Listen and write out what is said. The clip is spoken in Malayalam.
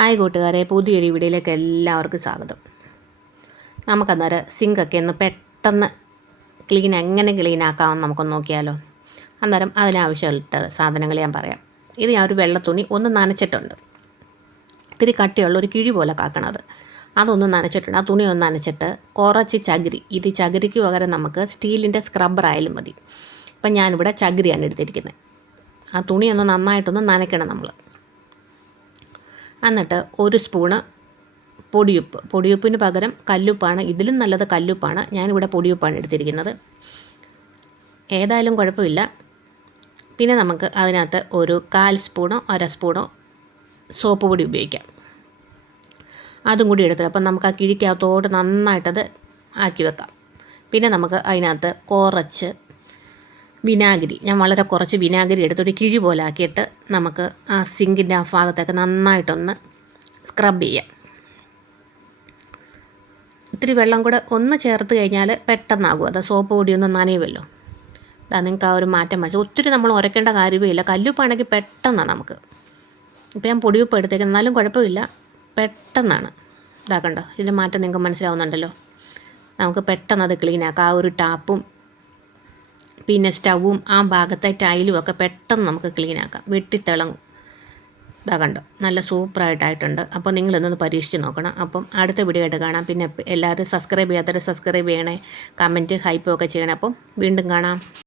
ഹായ് കൂട്ടുകാരെ, പുതിയൊരു വീഡിയോയിലേക്ക് എല്ലാവർക്കും സ്വാഗതം. നമുക്കന്നേരം സിങ്കൊക്കെ ഒന്ന് പെട്ടെന്ന് എങ്ങനെ ക്ലീൻ ആക്കാമെന്ന് നമുക്കൊന്ന് നോക്കിയാലോ. അന്നേരം അതിനാവശ്യമായിട്ട് സാധനങ്ങൾ ഞാൻ പറയാം. ഇത് ഞാൻ ഒരു വെള്ള തുണി ഒന്ന് നനച്ചിട്ടുണ്ട്. ഇത്തിരി കട്ടിയുള്ള ഒരു കിഴി പോലെ കാക്കണത് അതൊന്ന് നനച്ചിട്ടുണ്ട്. ആ തുണി ഒന്ന് നനച്ചിട്ട് കുറച്ച് ചകിരി, ഇത് ചകിരിക്ക് പകരം നമുക്ക് സ്റ്റീലിൻ്റെ സ്ക്രബ്ബർ ആയാലും മതി. ഇപ്പം ഞാനിവിടെ ചകിരിയാണ് എടുത്തിരിക്കുന്നത്. ആ തുണി ഒന്ന് നന്നായിട്ടൊന്ന് നനയ്ക്കണം നമ്മൾ. എന്നിട്ട് ഒരു സ്പൂണ് പൊടിയുപ്പിന് പകരം കല്ലുപ്പാണ്, ഇതിലും നല്ലത് കല്ലുപ്പാണ്. ഞാനിവിടെ പൊടിയുപ്പാണ് എടുത്തിരിക്കുന്നത്. ഏതായാലും കുഴപ്പമില്ല. പിന്നെ നമുക്ക് അതിനകത്ത് ഒരു 1/4 സ്പൂണോ 1/2 സ്പൂണോ സോപ്പ് പൊടി ഉപയോഗിക്കാം. അതും കൂടി എടുത്ത് അപ്പം നമുക്ക് ആ കിഴിക്കകത്തോട്ട് നന്നായിട്ടത് ആക്കി വെക്കാം. പിന്നെ നമുക്ക് അതിനകത്ത് കുറച്ച് വിനാഗിരി, ഞാൻ വളരെ കുറച്ച് വിനാഗിരി എടുത്തൊരു കിഴി പോലെ ആക്കിയിട്ട് നമുക്ക് ആ സിങ്കിൻ്റെ ആ ഭാഗത്തൊക്കെ നന്നായിട്ടൊന്ന് സ്ക്രബ് ചെയ്യാം. ഇത്തിരി വെള്ളം കൂടെ ഒന്ന് ചേർത്ത് കഴിഞ്ഞാൽ പെട്ടെന്നാകും. അത് സോപ്പ് പൊടിയൊന്നും നനയുമല്ലോ. അതാ നിങ്ങൾക്ക് ആ ഒരു മാറ്റം മനസ്സിലാവും. ഒത്തിരി നമ്മൾ ഉരയ്ക്കേണ്ട കാര്യമേ ഇല്ല. കല്ലുപ്പാണെങ്കിൽ പെട്ടെന്നാണ് നമുക്ക്. ഇപ്പോൾ ഞാൻ പൊടിയുപ്പ് എടുത്തേക്കുന്നത്, എന്നാലും കുഴപ്പമില്ല, പെട്ടെന്നാണ്. ഇതാക്കണ്ടോ, ഇതിൻ്റെ മാറ്റം നിങ്ങൾക്ക് മനസ്സിലാവുന്നുണ്ടല്ലോ. നമുക്ക് പെട്ടെന്ന് അത് ക്ലീൻ ആക്കാം. ആ ഒരു ടാപ്പും പിന്നെ സ്റ്റൗവും ആ ഭാഗത്തെ ടൈലും ഒക്കെ പെട്ടെന്ന് നമുക്ക് ക്ലീൻ ആക്കാം, വെട്ടിത്തിളങ്ങും. ഇതാ കണ്ടോ, നല്ല സൂപ്പറായിട്ടായിട്ടുണ്ട്. അപ്പോൾ നിങ്ങളിതൊന്ന് പരീക്ഷിച്ച് നോക്കണം. അപ്പം അടുത്ത വീഡിയോ ആയിട്ട് കാണാം. പിന്നെ എല്ലാവരും സബ്സ്ക്രൈബ് ചെയ്യാത്തവർ സബ്സ്ക്രൈബ് ചെയ്യണേ, കമൻറ്റ് ഹൈപ്പും ഒക്കെ ചെയ്യണേ. അപ്പം വീണ്ടും കാണാം.